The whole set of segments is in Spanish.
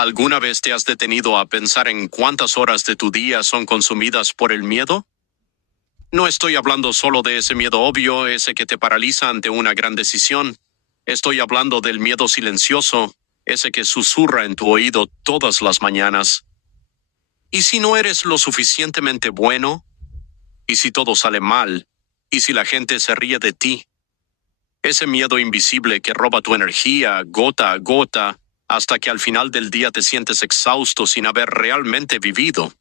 ¿Alguna vez te has detenido a pensar en cuántas horas de tu día son consumidas por el miedo? No estoy hablando solo de ese miedo obvio, ese que te paraliza ante una gran decisión. Estoy hablando del miedo silencioso, ese que susurra en tu oído todas las mañanas. ¿Y si no eres lo suficientemente bueno? ¿Y si todo sale mal? ¿Y si la gente se ríe de ti? Ese miedo invisible que roba tu energía gota a gota hasta que al final del día te sientes exhausto sin haber realmente vivido.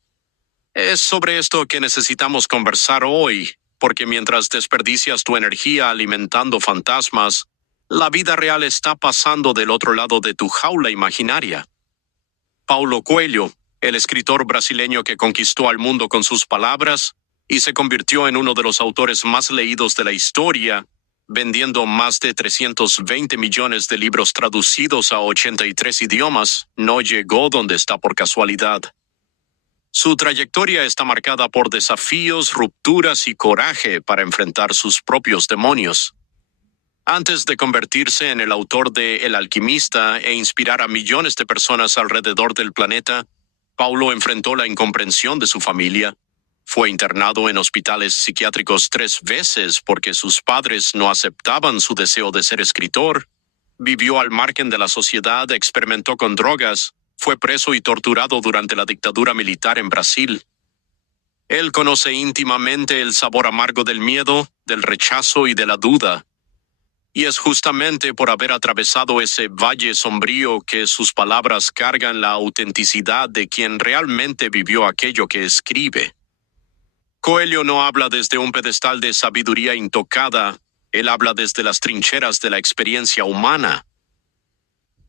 Es sobre esto que necesitamos conversar hoy, porque mientras desperdicias tu energía alimentando fantasmas, la vida real está pasando del otro lado de tu jaula imaginaria. Paulo Coelho, el escritor brasileño que conquistó al mundo con sus palabras y se convirtió en uno de los autores más leídos de la historia, vendiendo más de 320 millones de libros traducidos a 83 idiomas, no llegó donde está por casualidad. Su trayectoria está marcada por desafíos, rupturas y coraje para enfrentar sus propios demonios. Antes de convertirse en el autor de El Alquimista e inspirar a millones de personas alrededor del planeta, Paulo enfrentó la incomprensión de su familia. Fue internado en hospitales psiquiátricos 3 veces porque sus padres no aceptaban su deseo de ser escritor. Vivió al margen de la sociedad, experimentó con drogas, fue preso y torturado durante la dictadura militar en Brasil. Él conoce íntimamente el sabor amargo del miedo, del rechazo y de la duda. Y es justamente por haber atravesado ese valle sombrío que sus palabras cargan la autenticidad de quien realmente vivió aquello que escribe. Coelho no habla desde un pedestal de sabiduría intocada, él habla desde las trincheras de la experiencia humana.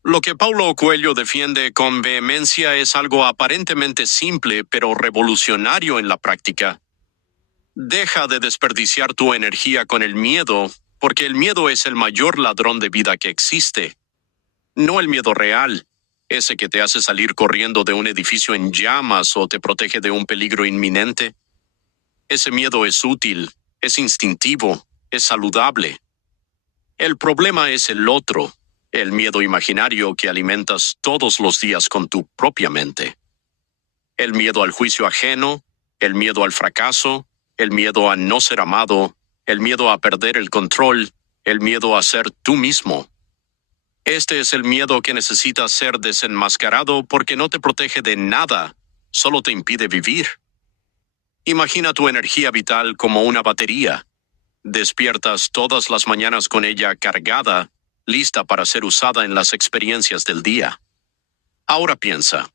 Lo que Paulo Coelho defiende con vehemencia es algo aparentemente simple pero revolucionario en la práctica. Deja de desperdiciar tu energía con el miedo, porque el miedo es el mayor ladrón de vida que existe. No el miedo real, ese que te hace salir corriendo de un edificio en llamas o te protege de un peligro inminente. Ese miedo es útil, es instintivo, es saludable. El problema es el otro, el miedo imaginario que alimentas todos los días con tu propia mente. El miedo al juicio ajeno, el miedo al fracaso, el miedo a no ser amado, el miedo a perder el control, el miedo a ser tú mismo. Este es el miedo que necesita ser desenmascarado porque no te protege de nada, solo te impide vivir. Imagina tu energía vital como una batería. Despiertas todas las mañanas con ella cargada, lista para ser usada en las experiencias del día. Ahora piensa,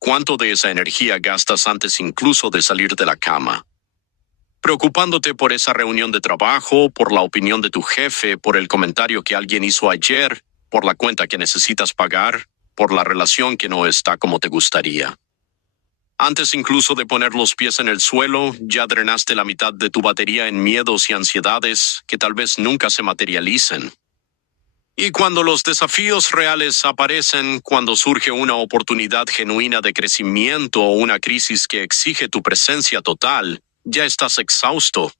¿cuánto de esa energía gastas antes incluso de salir de la cama? Preocupándote por esa reunión de trabajo, por la opinión de tu jefe, por el comentario que alguien hizo ayer, por la cuenta que necesitas pagar, por la relación que no está como te gustaría. Antes incluso de poner los pies en el suelo, ya drenaste la mitad de tu batería en miedos y ansiedades que tal vez nunca se materialicen. Y cuando los desafíos reales aparecen, cuando surge una oportunidad genuina de crecimiento o una crisis que exige tu presencia total, ya estás exhausto.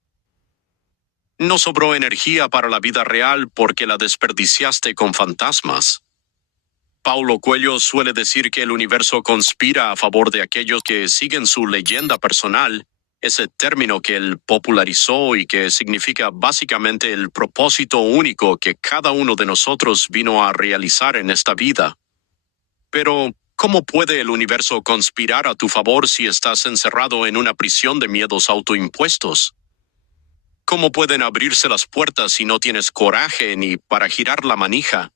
No sobró energía para la vida real porque la desperdiciaste con fantasmas. Paulo Coelho suele decir que el universo conspira a favor de aquellos que siguen su leyenda personal, ese término que él popularizó y que significa básicamente el propósito único que cada uno de nosotros vino a realizar en esta vida. Pero, ¿cómo puede el universo conspirar a tu favor si estás encerrado en una prisión de miedos autoimpuestos? ¿Cómo pueden abrirse las puertas si no tienes coraje ni para girar la manija?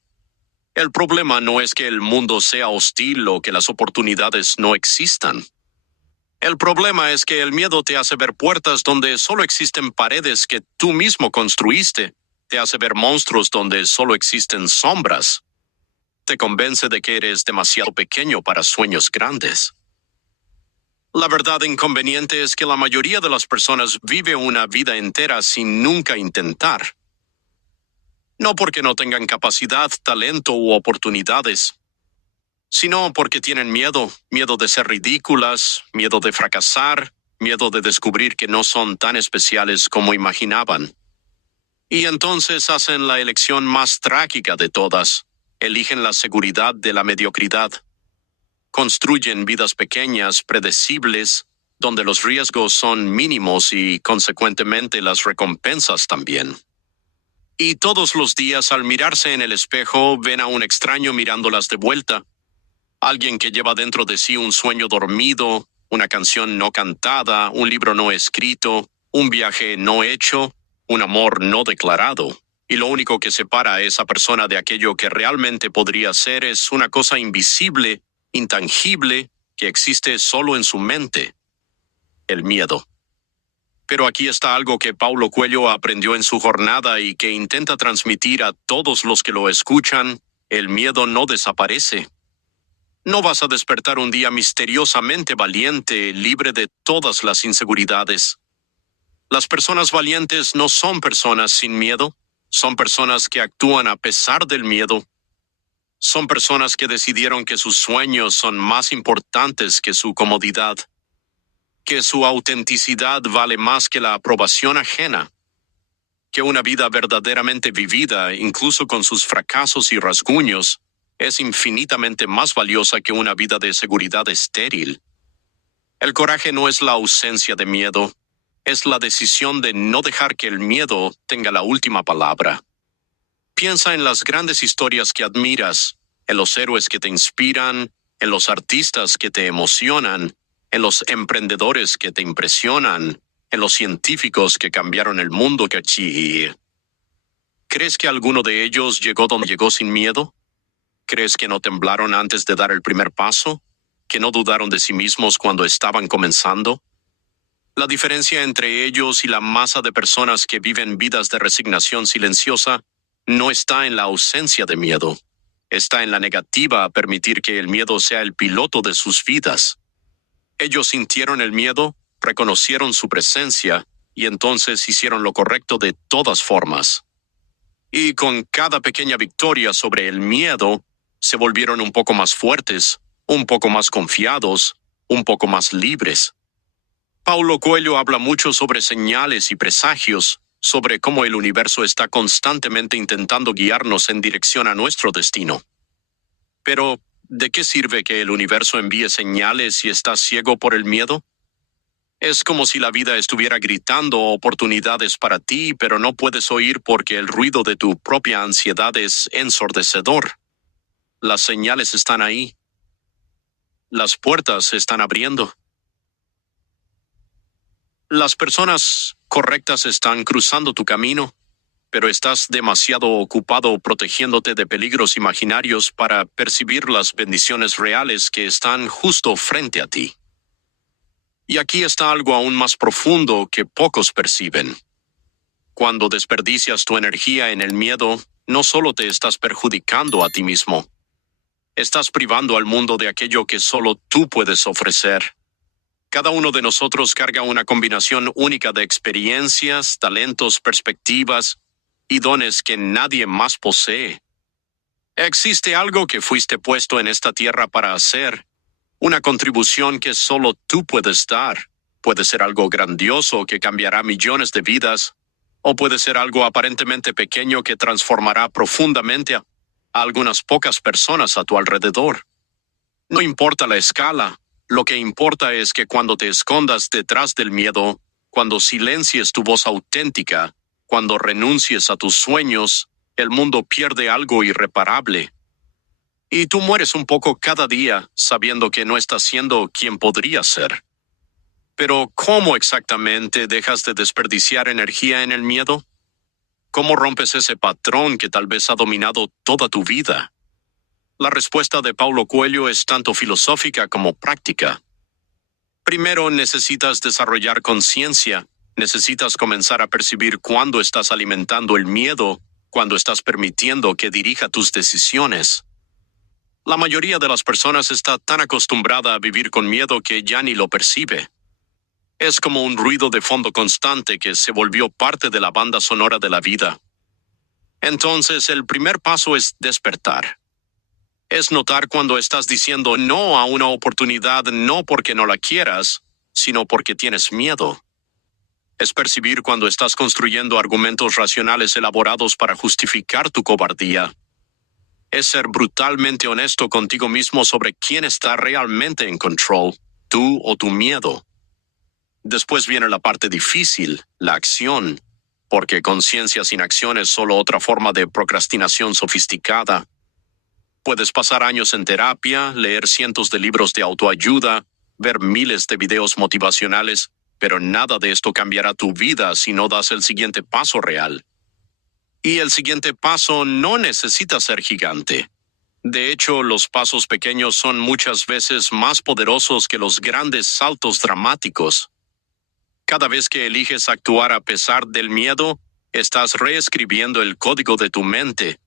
El problema no es que el mundo sea hostil o que las oportunidades no existan. El problema es que el miedo te hace ver puertas donde solo existen paredes que tú mismo construiste, te hace ver monstruos donde solo existen sombras. Te convence de que eres demasiado pequeño para sueños grandes. La verdad inconveniente es que la mayoría de las personas vive una vida entera sin nunca intentar. No porque no tengan capacidad, talento u oportunidades, sino porque tienen miedo de ser ridículas, miedo de fracasar, miedo de descubrir que no son tan especiales como imaginaban. Y entonces hacen la elección más trágica de todas, eligen la seguridad de la mediocridad. construyen vidas pequeñas, predecibles, donde los riesgos son mínimos y, consecuentemente, las recompensas también. Y todos los días, al mirarse en el espejo, ven a un extraño mirándolas de vuelta. Alguien que lleva dentro de sí un sueño dormido, una canción no cantada, un libro no escrito, un viaje no hecho, un amor no declarado. Y lo único que separa a esa persona de aquello que realmente podría ser es una cosa invisible, intangible, que existe solo en su mente: el miedo. Pero aquí está algo que Paulo Coelho aprendió en su jornada y que intenta transmitir a todos los que lo escuchan: el miedo no desaparece. No vas a despertar un día misteriosamente valiente, libre de todas las inseguridades. Las personas valientes no son personas sin miedo, son personas que actúan a pesar del miedo. Son personas que decidieron que sus sueños son más importantes que su comodidad, que su autenticidad vale más que la aprobación ajena, que una vida verdaderamente vivida, incluso con sus fracasos y rasguños, es infinitamente más valiosa que una vida de seguridad estéril. El coraje no es la ausencia de miedo, es la decisión de no dejar que el miedo tenga la última palabra. Piensa en las grandes historias que admiras, en los héroes que te inspiran, en los artistas que te emocionan, en los emprendedores que te impresionan, en los científicos que cambiaron el mundo. ¿Crees que alguno de ellos llegó donde llegó sin miedo? ¿Crees que no temblaron antes de dar el primer paso? ¿Que no dudaron de sí mismos cuando estaban comenzando? La diferencia entre ellos y la masa de personas que viven vidas de resignación silenciosa no está en la ausencia de miedo. Está en la negativa a permitir que el miedo sea el piloto de sus vidas. Ellos sintieron el miedo, reconocieron su presencia y entonces hicieron lo correcto de todas formas. Y con cada pequeña victoria sobre el miedo, se volvieron un poco más fuertes, un poco más confiados, un poco más libres. Paulo Coelho habla mucho sobre señales y presagios, sobre cómo el universo está constantemente intentando guiarnos en dirección a nuestro destino. Pero, ¿de qué sirve que el universo envíe señales si estás ciego por el miedo? Es como si la vida estuviera gritando oportunidades para ti, pero no puedes oír porque el ruido de tu propia ansiedad es ensordecedor. Las señales están ahí. Las puertas se están abriendo. Las personas correctas están cruzando tu camino, pero estás demasiado ocupado protegiéndote de peligros imaginarios para percibir las bendiciones reales que están justo frente a ti. Y aquí está algo aún más profundo que pocos perciben. Cuando desperdicias tu energía en el miedo, no solo te estás perjudicando a ti mismo, estás privando al mundo de aquello que solo tú puedes ofrecer. Cada uno de nosotros carga una combinación única de experiencias, talentos, perspectivas y dones que nadie más posee. Existe algo que fuiste puesto en esta tierra para hacer, una contribución que solo tú puedes dar. Puede ser algo grandioso que cambiará millones de vidas, o puede ser algo aparentemente pequeño que transformará profundamente a algunas pocas personas a tu alrededor. No importa la escala, lo que importa es que cuando te escondas detrás del miedo, cuando silencies tu voz auténtica, cuando renuncies a tus sueños, el mundo pierde algo irreparable. Y tú mueres un poco cada día sabiendo que no estás siendo quien podrías ser. Pero ¿cómo exactamente dejas de desperdiciar energía en el miedo? ¿Cómo rompes ese patrón que tal vez ha dominado toda tu vida? La respuesta de Paulo Coelho es tanto filosófica como práctica. Primero, necesitas desarrollar conciencia. Necesitas comenzar a percibir cuándo estás alimentando el miedo, cuándo estás permitiendo que dirija tus decisiones. La mayoría de las personas está tan acostumbrada a vivir con miedo que ya ni lo percibe. Es como un ruido de fondo constante que se volvió parte de la banda sonora de la vida. Entonces, el primer paso es despertar. Es notar cuando estás diciendo no a una oportunidad no porque no la quieras, sino porque tienes miedo. Es percibir cuando estás construyendo argumentos racionales elaborados para justificar tu cobardía. Es ser brutalmente honesto contigo mismo sobre quién está realmente en control, tú o tu miedo. Después viene la parte difícil, la acción, porque conciencia sin acción es solo otra forma de procrastinación sofisticada. Puedes pasar años en terapia, leer cientos de libros de autoayuda, ver miles de videos motivacionales, pero nada de esto cambiará tu vida si no das el siguiente paso real. Y el siguiente paso no necesita ser gigante. De hecho, los pasos pequeños son muchas veces más poderosos que los grandes saltos dramáticos. Cada vez que eliges actuar a pesar del miedo, estás reescribiendo el código de tu mente.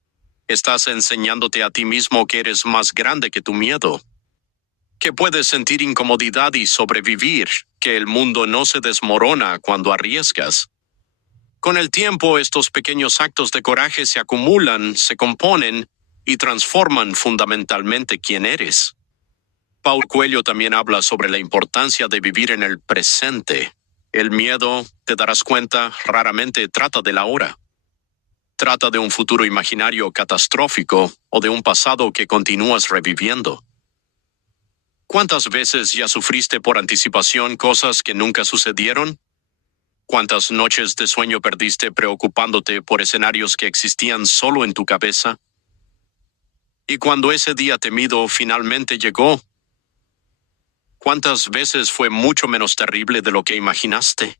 Estás enseñándote a ti mismo que eres más grande que tu miedo, que puedes sentir incomodidad y sobrevivir, que el mundo no se desmorona cuando arriesgas. Con el tiempo, estos pequeños actos de coraje se acumulan, se componen y transforman fundamentalmente quién eres. Paulo Coelho también habla sobre la importancia de vivir en el presente. El miedo, te darás cuenta, raramente trata del ahora. Trata de un futuro imaginario catastrófico o de un pasado que continúas reviviendo. ¿Cuántas veces ya sufriste por anticipación cosas que nunca sucedieron? ¿Cuántas noches de sueño perdiste preocupándote por escenarios que existían solo en tu cabeza? Y cuando ese día temido finalmente llegó, ¿cuántas veces fue mucho menos terrible de lo que imaginaste?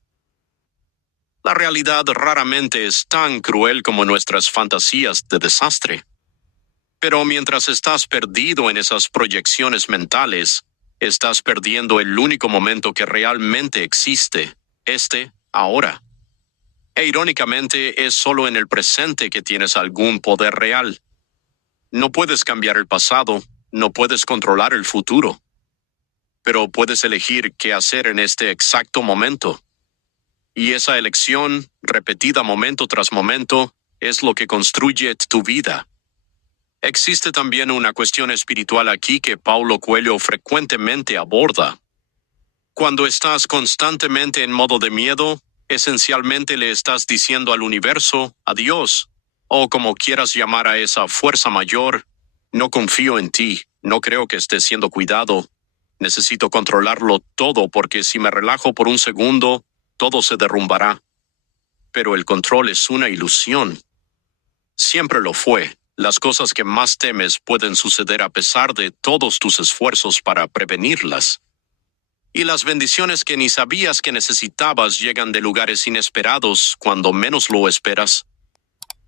La realidad raramente es tan cruel como nuestras fantasías de desastre. Pero mientras estás perdido en esas proyecciones mentales, estás perdiendo el único momento que realmente existe, ahora. E irónicamente, es solo en el presente que tienes algún poder real. No puedes cambiar el pasado, no puedes controlar el futuro. Pero puedes elegir qué hacer en este exacto momento. Y esa elección, repetida momento tras momento, es lo que construye tu vida. Existe también una cuestión espiritual aquí que Paulo Coelho frecuentemente aborda. Cuando estás constantemente en modo de miedo, esencialmente le estás diciendo al universo, a Dios, o como quieras llamar a esa fuerza mayor, no confío en ti, no creo que estés siendo cuidado, necesito controlarlo todo porque si me relajo por un segundo, todo se derrumbará. Pero el control es una ilusión. Siempre lo fue. Las cosas que más temes pueden suceder a pesar de todos tus esfuerzos para prevenirlas. Y las bendiciones que ni sabías que necesitabas llegan de lugares inesperados cuando menos lo esperas.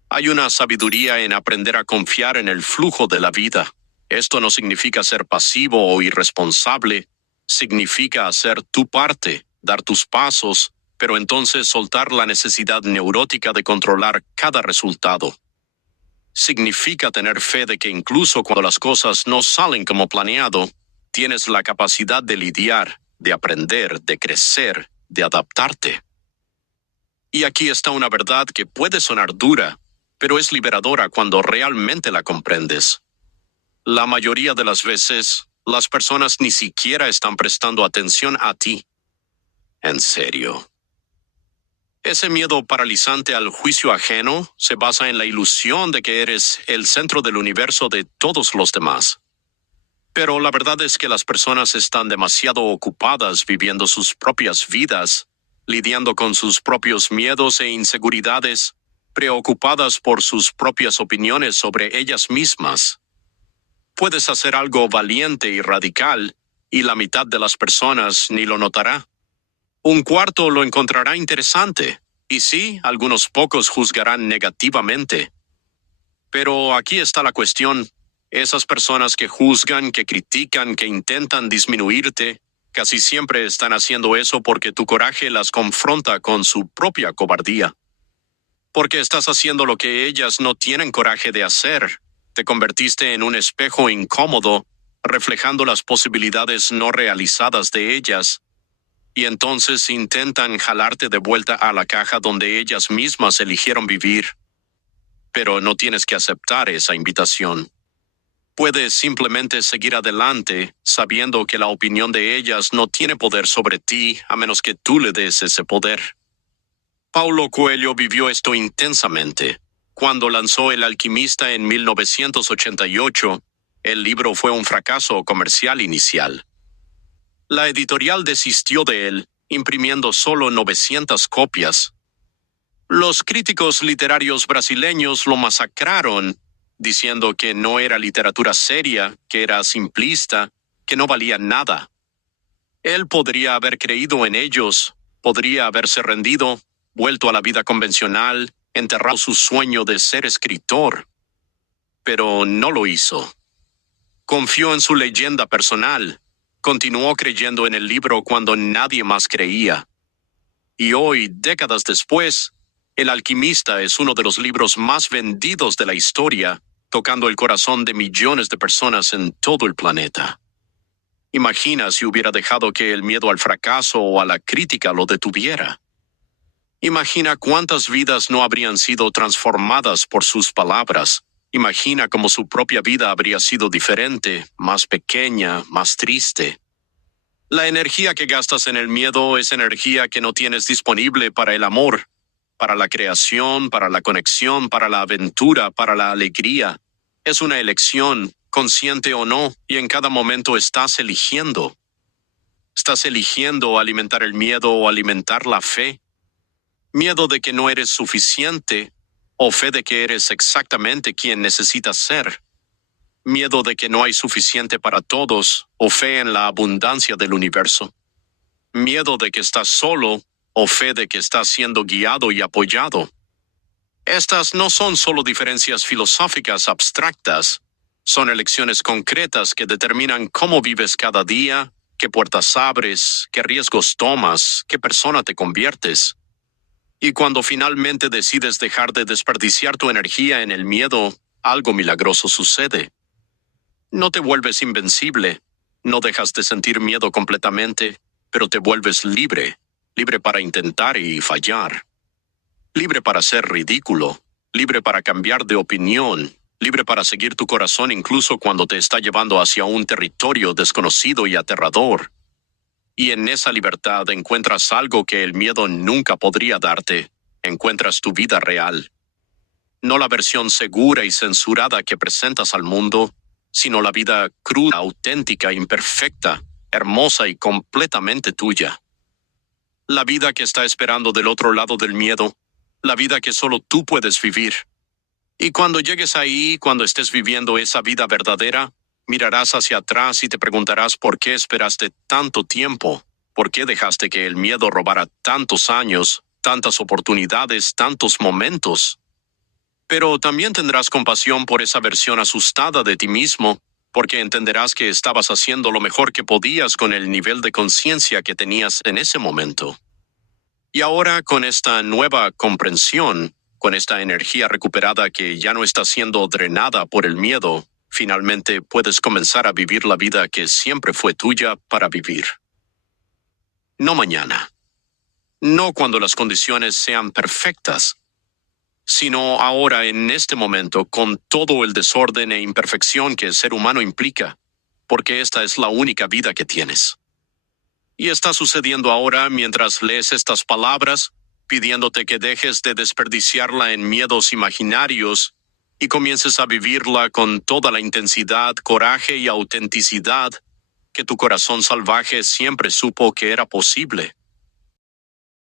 Hay una sabiduría en aprender a confiar en el flujo de la vida. Esto no significa ser pasivo o irresponsable. Significa hacer tu parte, dar tus pasos, pero entonces soltar la necesidad neurótica de controlar cada resultado. Significa tener fe de que incluso cuando las cosas no salen como planeado, tienes la capacidad de lidiar, de aprender, de crecer, de adaptarte. Y aquí está una verdad que puede sonar dura, pero es liberadora cuando realmente la comprendes. La mayoría de las veces, las personas ni siquiera están prestando atención a ti. En serio. Ese miedo paralizante al juicio ajeno se basa en la ilusión de que eres el centro del universo de todos los demás. Pero la verdad es que las personas están demasiado ocupadas viviendo sus propias vidas, lidiando con sus propios miedos e inseguridades, preocupadas por sus propias opiniones sobre ellas mismas. Puedes hacer algo valiente y radical, y la mitad de las personas ni lo notará. Un cuarto lo encontrará interesante, y sí, algunos pocos juzgarán negativamente. Pero aquí está la cuestión. Esas personas que juzgan, que critican, que intentan disminuirte, casi siempre están haciendo eso porque tu coraje las confronta con su propia cobardía. Porque estás haciendo lo que ellas no tienen coraje de hacer. Te convertiste en un espejo incómodo, reflejando las posibilidades no realizadas de ellas. Y entonces intentan jalarte de vuelta a la caja donde ellas mismas eligieron vivir. Pero no tienes que aceptar esa invitación. Puedes simplemente seguir adelante, sabiendo que la opinión de ellas no tiene poder sobre ti a menos que tú le des ese poder. Paulo Coelho vivió esto intensamente. Cuando lanzó El alquimista en 1988, el libro fue un fracaso comercial inicial. La editorial desistió de él, imprimiendo solo 900 copias. Los críticos literarios brasileños lo masacraron, diciendo que no era literatura seria, que era simplista, que no valía nada. Él podría haber creído en ellos, podría haberse rendido, vuelto a la vida convencional, enterrado su sueño de ser escritor. Pero no lo hizo. Confió en su leyenda personal. Continuó creyendo en el libro cuando nadie más creía. Y hoy, décadas después, El alquimista es uno de los libros más vendidos de la historia, tocando el corazón de millones de personas en todo el planeta. Imagina si hubiera dejado que el miedo al fracaso o a la crítica lo detuviera. Imagina cuántas vidas no habrían sido transformadas por sus palabras. Imagina cómo su propia vida habría sido diferente, más pequeña, más triste. La energía que gastas en el miedo es energía que no tienes disponible para el amor, para la creación, para la conexión, para la aventura, para la alegría. Es una elección, consciente o no, y en cada momento estás eligiendo. Estás eligiendo alimentar el miedo o alimentar la fe. Miedo de que no eres suficiente, o fe de que eres exactamente quien necesitas ser. Miedo de que no hay suficiente para todos, o fe en la abundancia del universo. Miedo de que estás solo, o fe de que estás siendo guiado y apoyado. Estas no son solo diferencias filosóficas abstractas, son elecciones concretas que determinan cómo vives cada día, qué puertas abres, qué riesgos tomas, qué persona te conviertes. Y cuando finalmente decides dejar de desperdiciar tu energía en el miedo, algo milagroso sucede. No te vuelves invencible, no dejas de sentir miedo completamente, pero te vuelves libre. Libre para intentar y fallar. Libre para ser ridículo. Libre para cambiar de opinión. Libre para seguir tu corazón incluso cuando te está llevando hacia un territorio desconocido y aterrador. Y en esa libertad encuentras algo que el miedo nunca podría darte. Encuentras tu vida real. No la versión segura y censurada que presentas al mundo, sino la vida cruda, auténtica, imperfecta, hermosa y completamente tuya. La vida que está esperando del otro lado del miedo, la vida que solo tú puedes vivir. Y cuando llegues ahí, cuando estés viviendo esa vida verdadera, mirarás hacia atrás y te preguntarás por qué esperaste tanto tiempo, por qué dejaste que el miedo robara tantos años, tantas oportunidades, tantos momentos. Pero también tendrás compasión por esa versión asustada de ti mismo, porque entenderás que estabas haciendo lo mejor que podías con el nivel de conciencia que tenías en ese momento. Y ahora, con esta nueva comprensión, con esta energía recuperada que ya no está siendo drenada por el miedo, finalmente puedes comenzar a vivir la vida que siempre fue tuya para vivir. No mañana. No cuando las condiciones sean perfectas, sino ahora en este momento con todo el desorden e imperfección que el ser humano implica, porque esta es la única vida que tienes. Y está sucediendo ahora mientras lees estas palabras, pidiéndote que dejes de desperdiciarla en miedos imaginarios y comiences a vivirla con toda la intensidad, coraje y autenticidad que tu corazón salvaje siempre supo que era posible.